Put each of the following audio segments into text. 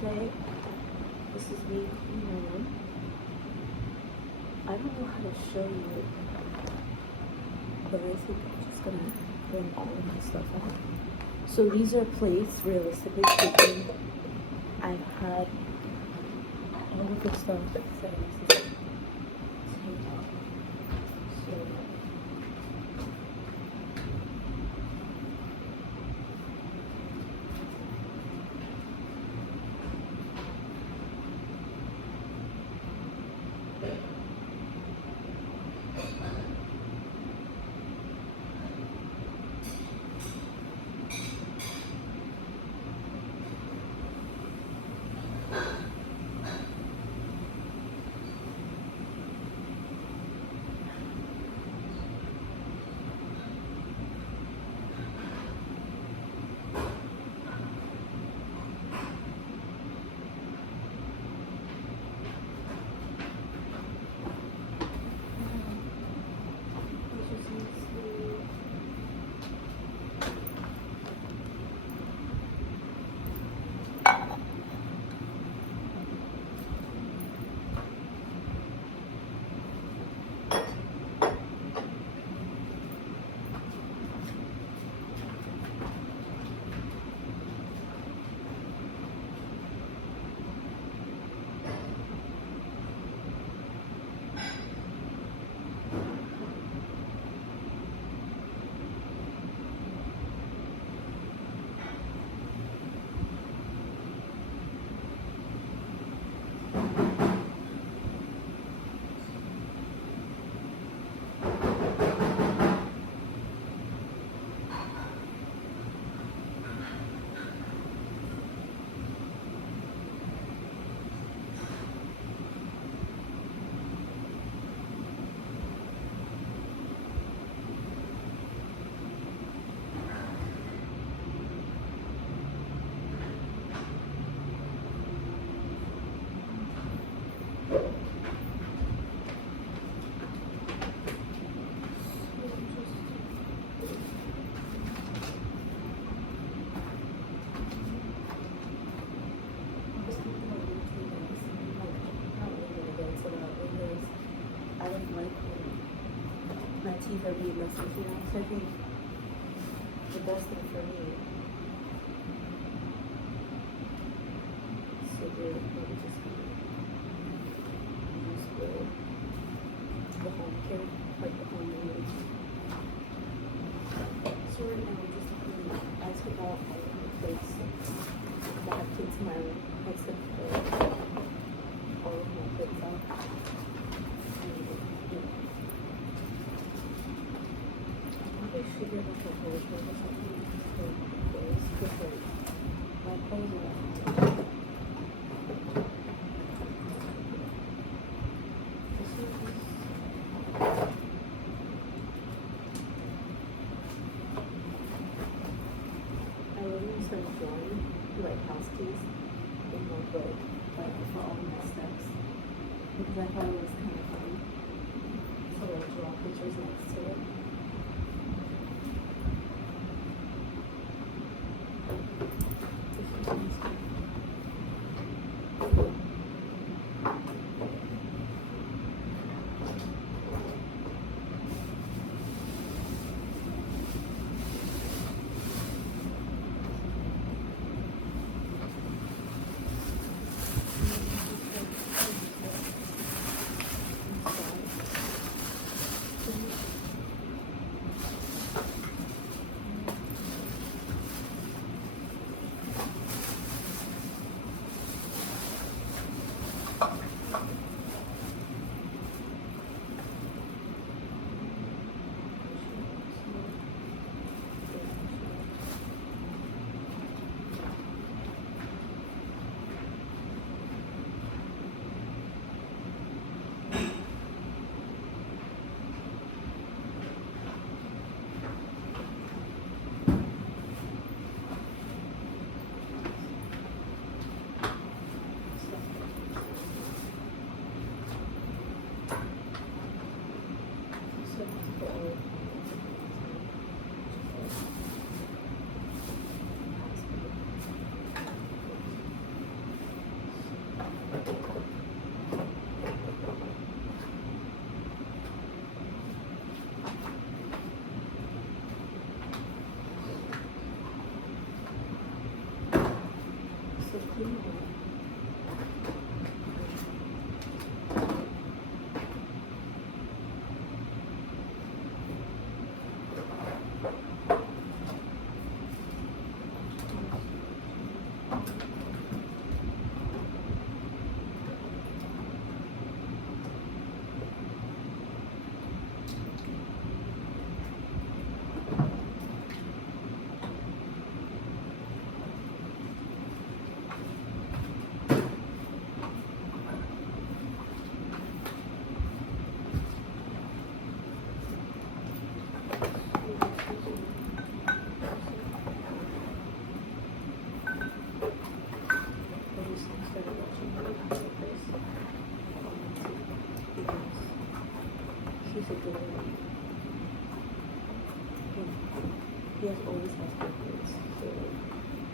today. This is me in my room. I don't know how to show you, but I think I'm just gonna bring all of my stuff out. So these are plates, realistically speaking. I've had all of the stuff that I used to take off. So my teeth are being messy, you know? So I think the best thing for me is to do maybe just use the home care, like the home remedies. So right now I'm just I took out all of the plates that I've taken to my room. I took all of my plates out. I should get like a whole thing or something to close because my clothes are out. I literally started drawing like house keys in my book, like for all my steps, because I thought it was kind of fun to like draw pictures next to it. So clean. He's a good one. He has always has good grades. So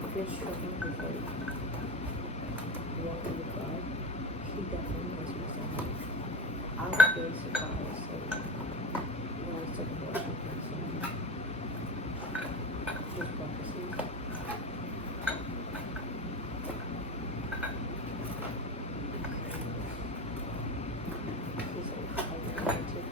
if you're struggling with like walking the dog, he definitely knows what's on. I was very surprised when I started watching his practices. He's always highlighted.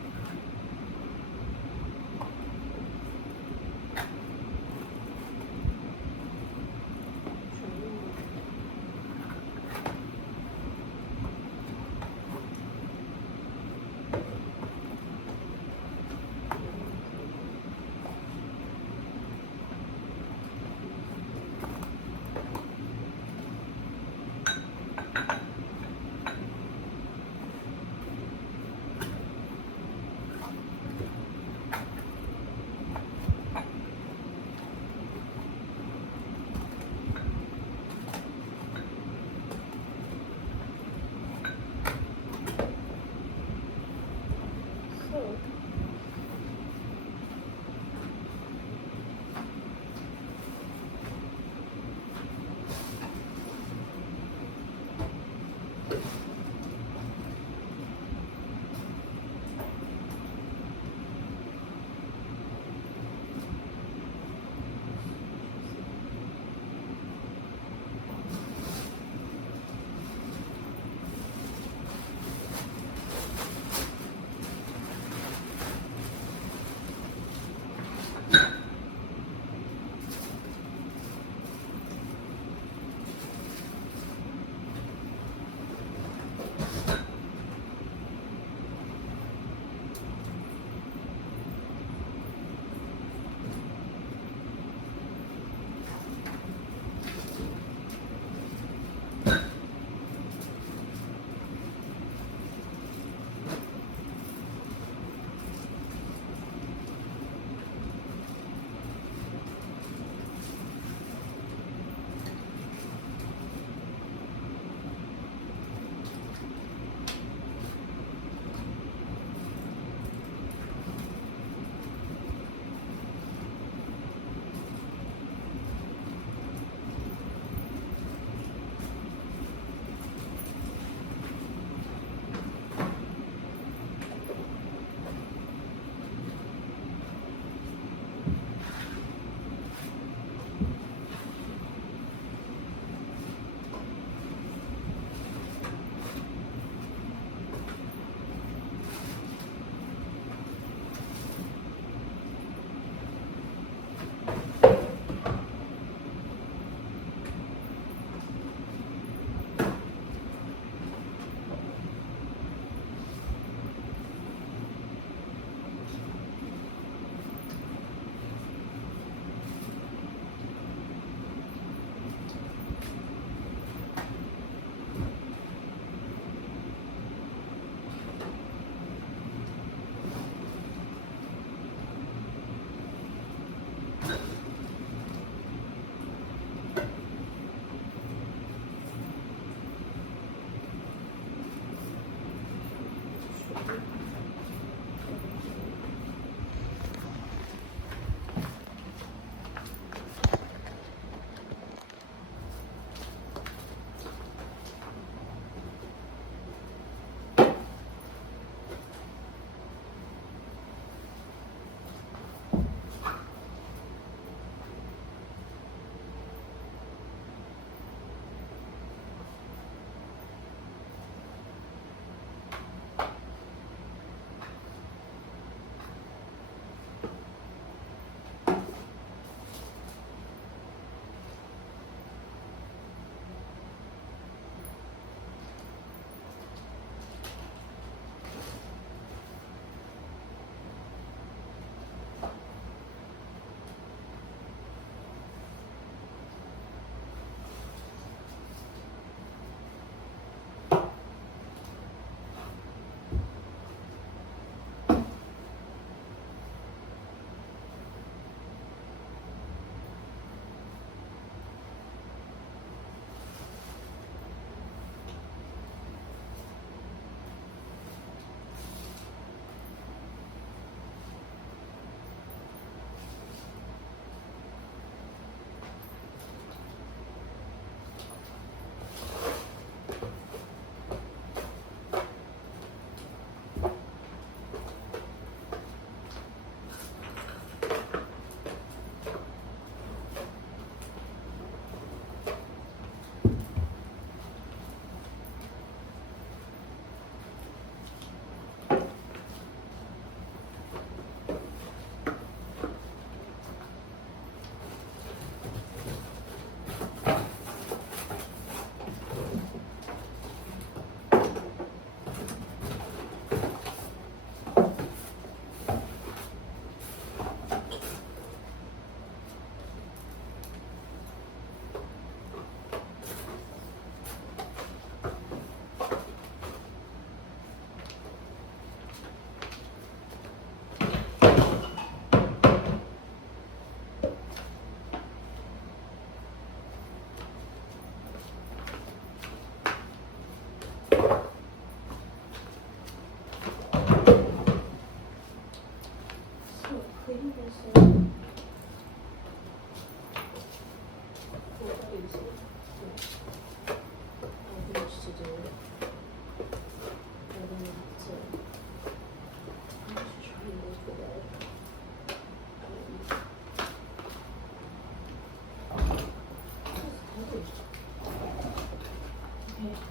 to do it. And then you have to, I'm just trying to move the bed. This is heavy. Okay.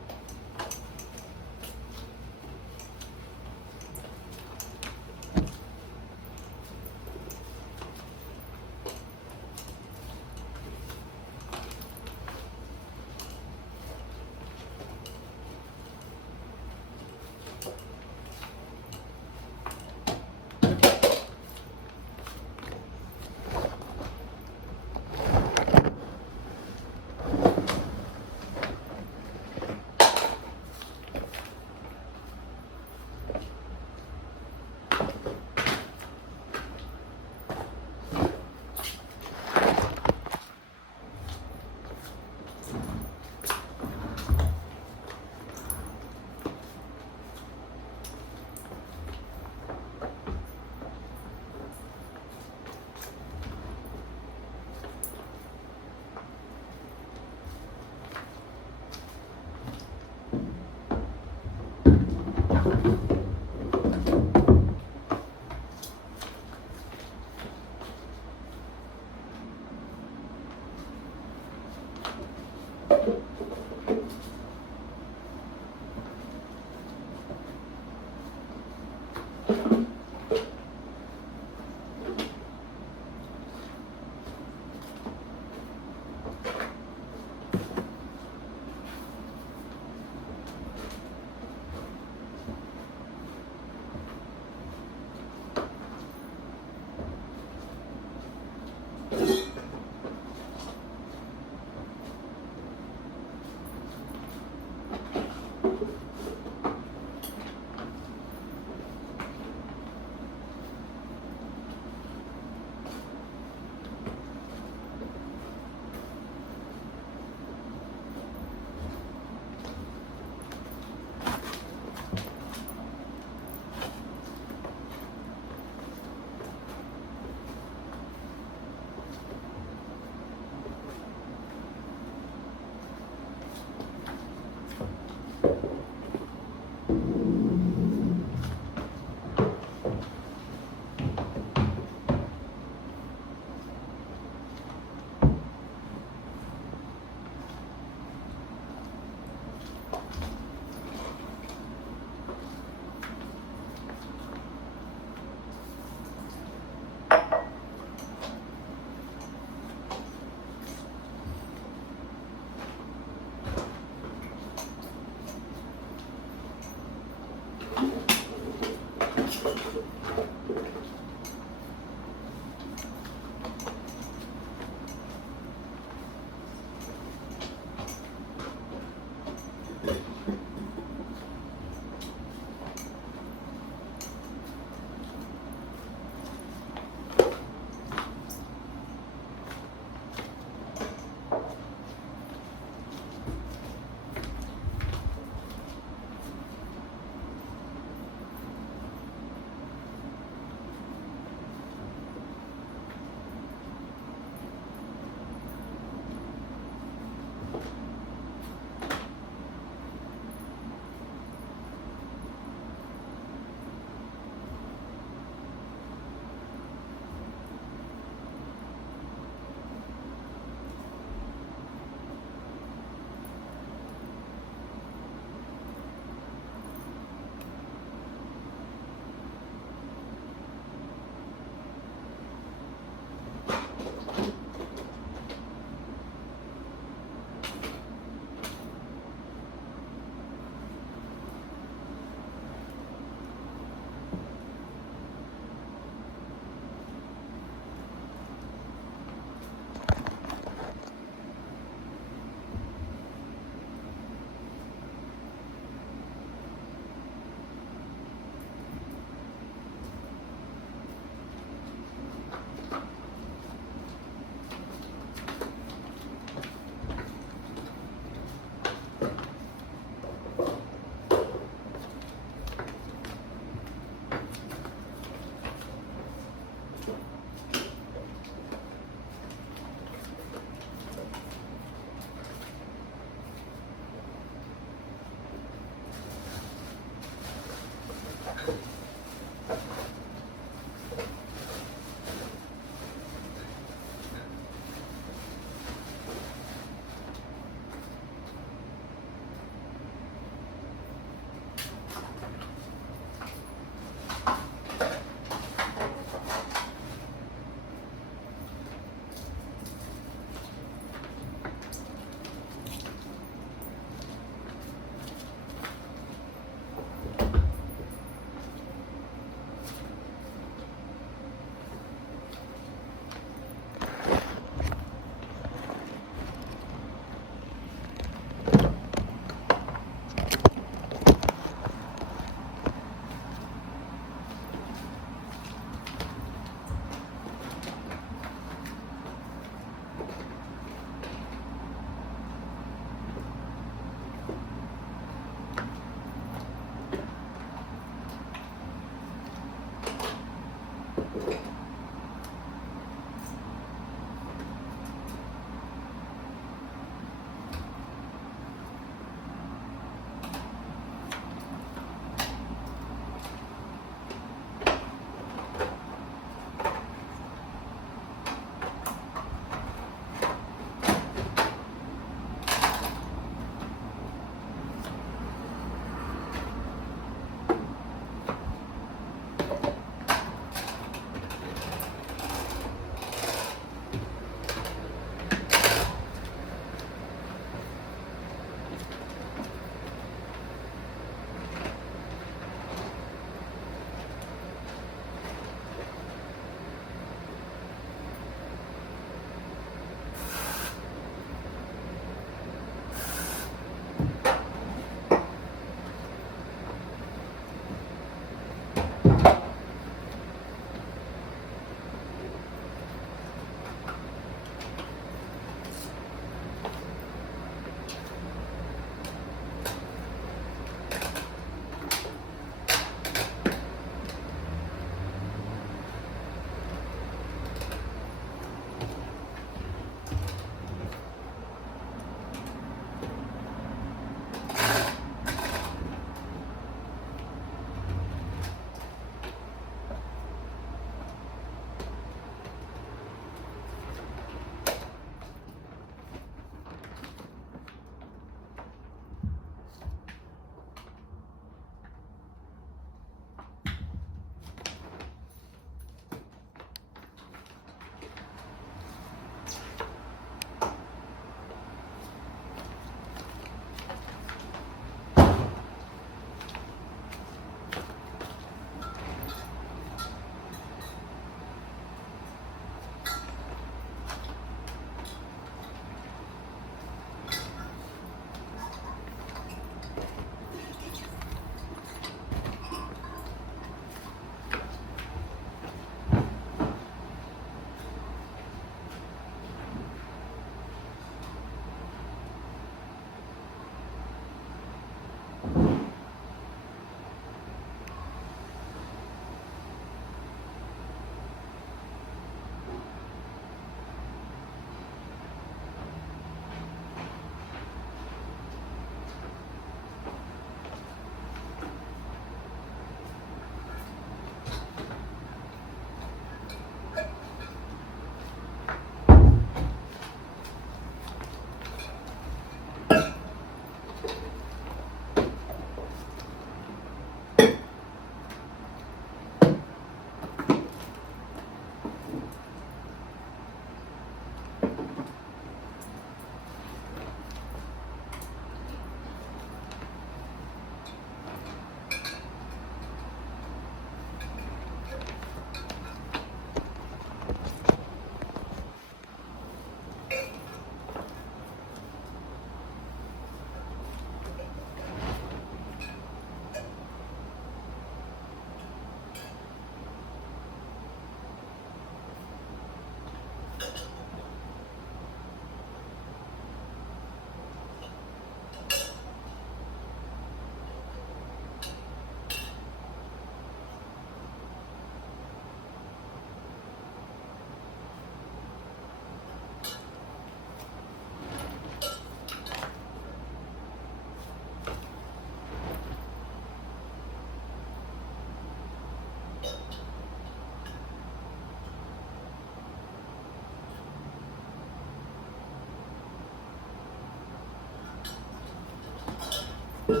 Just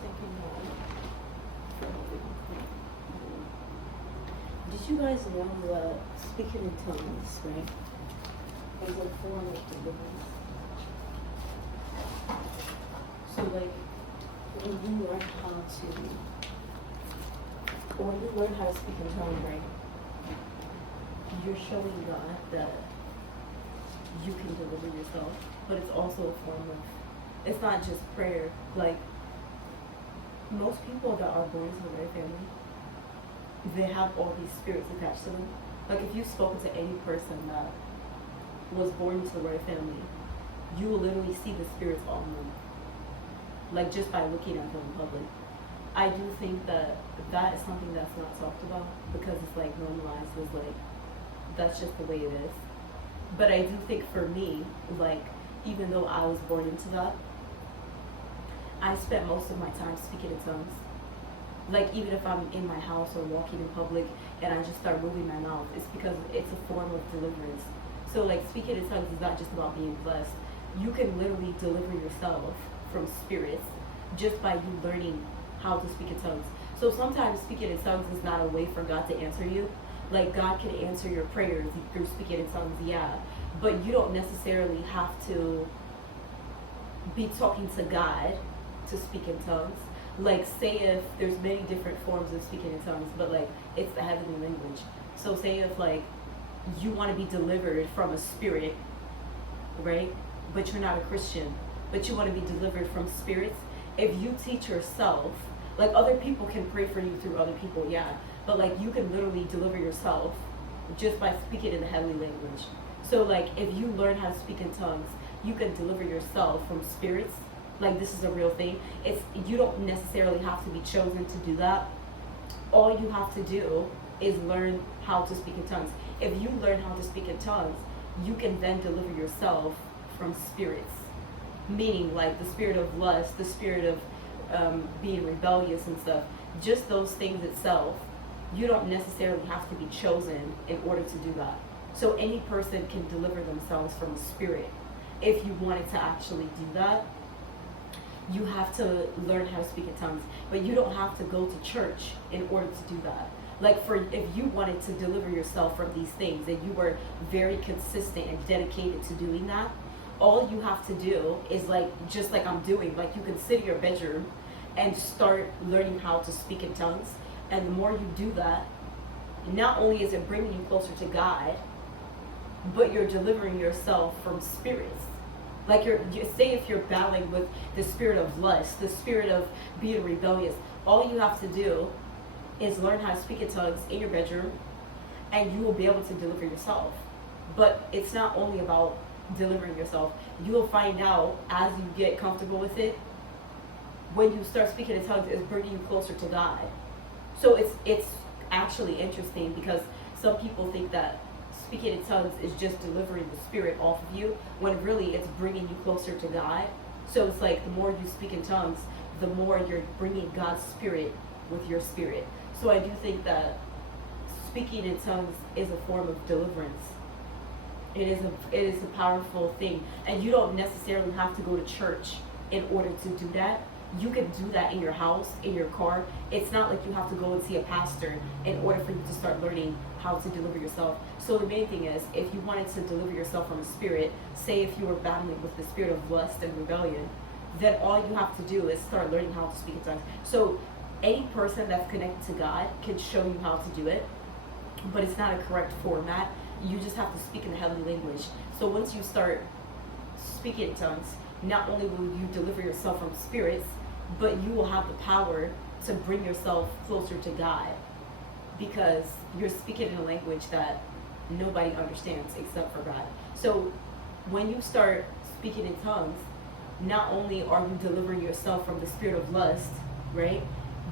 thinking did you guys know that speaking in tongues, right, is a form of deliverance? So like when you learn how to speak in tongues, right, you're showing God that you can deliver yourself, but it's also a form of, it's not just prayer. Like most people that are born into the right family, they have all these spirits attached to them. Like if you've spoken to any person that was born into the right family, you will literally see the spirits on them. Like just by looking at them in public. I do think that that is something that's not talked about because it's like normalized as like, that's just the way it is. But I do think for me, like even though I was born into that, I spent most of my time speaking in tongues. Like even if I'm in my house or walking in public and I just start moving my mouth, it's because it's a form of deliverance. So like speaking in tongues is not just about being blessed. You can literally deliver yourself from spirits just by you learning how to speak in tongues. So sometimes speaking in tongues is not a way for God to answer you. Like God can answer your prayers through speaking in tongues, yeah. But you don't necessarily have to be talking to God to speak in tongues. Like say if there's many different forms of speaking in tongues, but like it's the heavenly language. So say if like you want to be delivered from a spirit, right? But you're not a Christian, but you want to be delivered from spirits. If you teach yourself, like other people can pray for you through other people, yeah. But like you can literally deliver yourself just by speaking in the heavenly language. So like if you learn how to speak in tongues, you can deliver yourself from spirits. Like this is a real thing. It's, you don't necessarily have to be chosen to do that. All you have to do is learn how to speak in tongues. If you learn how to speak in tongues, you can then deliver yourself from spirits. Meaning like the spirit of lust, the spirit of being rebellious and stuff. Just those things itself, you don't necessarily have to be chosen in order to do that. So any person can deliver themselves from a spirit. If you wanted to actually do that, you have to learn how to speak in tongues, but you don't have to go to church in order to do that. Like for, if you wanted to deliver yourself from these things and you were very consistent and dedicated to doing that, all you have to do is like, just like I'm doing, like you can sit in your bedroom and start learning how to speak in tongues. And the more you do that, not only is it bringing you closer to God, but you're delivering yourself from spirits. Like you say if you're battling with the spirit of lust, the spirit of being rebellious, all you have to do is learn how to speak in tongues in your bedroom and you will be able to deliver yourself. But it's not only about delivering yourself. You will find out as you get comfortable with it, when you start speaking in tongues, it's bringing you closer to God. So it's actually interesting because some people think that speaking in tongues is just delivering the spirit off of you, when really it's bringing you closer to God. So it's like the more you speak in tongues, the more you're bringing God's spirit with your spirit. So I do think that speaking in tongues is a form of deliverance. It is a powerful thing, and you don't necessarily have to go to church in order to do that. You can do that in your house, in your car. It's not like you have to go and see a pastor in order for you to start learning how to deliver yourself. So the main thing is, if you wanted to deliver yourself from a spirit, say if you were battling with the spirit of lust and rebellion, then all you have to do is start learning how to speak in tongues. So any person that's connected to God can show you how to do it, but it's not a correct format. You just have to speak in the heavenly language. So once you start speaking in tongues, not only will you deliver yourself from spirits, but you will have the power to bring yourself closer to God, because you're speaking in a language that nobody understands except for God. So when you start speaking in tongues, not only are you delivering yourself from the spirit of lust, right,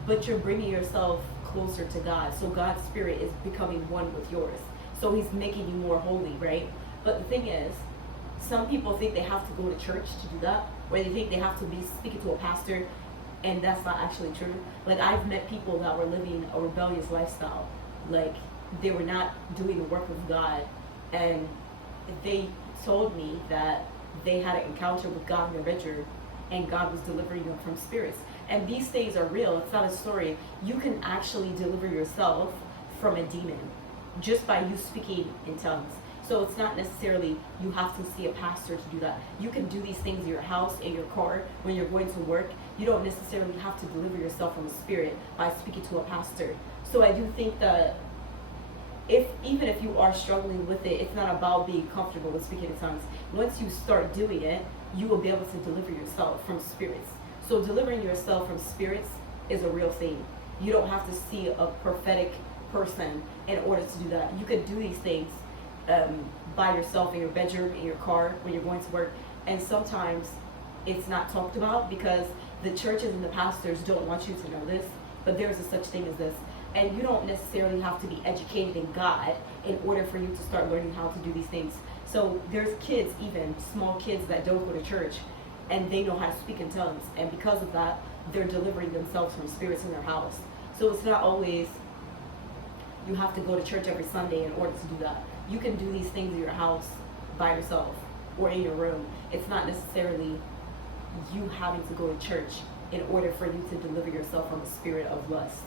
but you're bringing yourself closer to God. So God's spirit is becoming one with yours. So he's making you more holy, right? But the thing is, some people think they have to go to church to do that, or they think they have to be speaking to a pastor, and that's not actually true. Like, I've met people that were living a rebellious lifestyle. Like, they were not doing the work of God, and they told me that they had an encounter with God in their bedroom, and God was delivering them from spirits. And these things are real. It's not a story. You can actually deliver yourself from a demon just by you speaking in tongues. So it's not necessarily you have to see a pastor to do that. You can do these things in your house, in your car, when you're going to work. You don't necessarily have to deliver yourself from a spirit by speaking to a pastor. So I do think that even if you are struggling with it, it's not about being comfortable with speaking in tongues. Once you start doing it, you will be able to deliver yourself from spirits. So delivering yourself from spirits is a real thing. You don't have to see a prophetic person in order to do that. You can do these things by yourself in your bedroom, in your car, when you're going to work. And sometimes it's not talked about because the churches and the pastors don't want you to know this, but there's a such thing as this. And you don't necessarily have to be educated in God in order for you to start learning how to do these things. So there's kids, even small kids, that don't go to church, and they know how to speak in tongues. And because of that, they're delivering themselves from spirits in their house. So it's not always you have to go to church every Sunday in order to do that. You can do these things in your house by yourself or in your room. It's not necessarily you having to go to church in order for you to deliver yourself from the spirit of lust.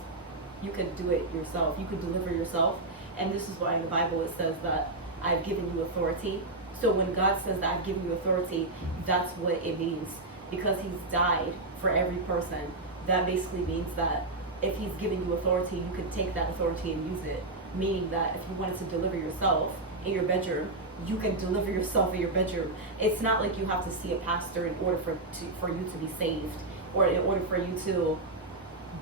You can do it yourself. You can deliver yourself. And this is why in the Bible it says that I've given you authority. So when God says that I've given you authority, that's what it means. Because he's died for every person, that basically means that if he's giving you authority, you can take that authority and use it. Meaning that if you wanted to deliver yourself in your bedroom, you can deliver yourself in your bedroom. It's not like you have to see a pastor in order for you to be saved, or in order for you to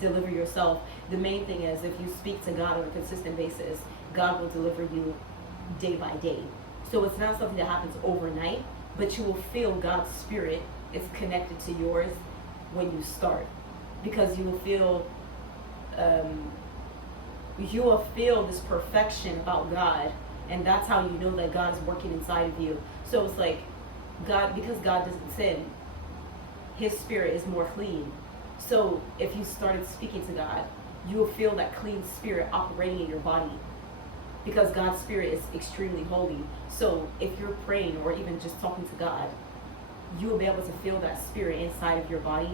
deliver yourself. The main thing is, if you speak to God on a consistent basis, God will deliver you day by day. So it's not something that happens overnight, but you will feel God's spirit is connected to yours when you start, because you will feel this perfection about God, and that's how you know that God is working inside of you. So it's like God, because God doesn't sin, his spirit is more clean. So if you started speaking to God, you will feel that clean spirit operating in your body, because God's spirit is extremely holy. So if you're praying or even just talking to God, you will be able to feel that spirit inside of your body,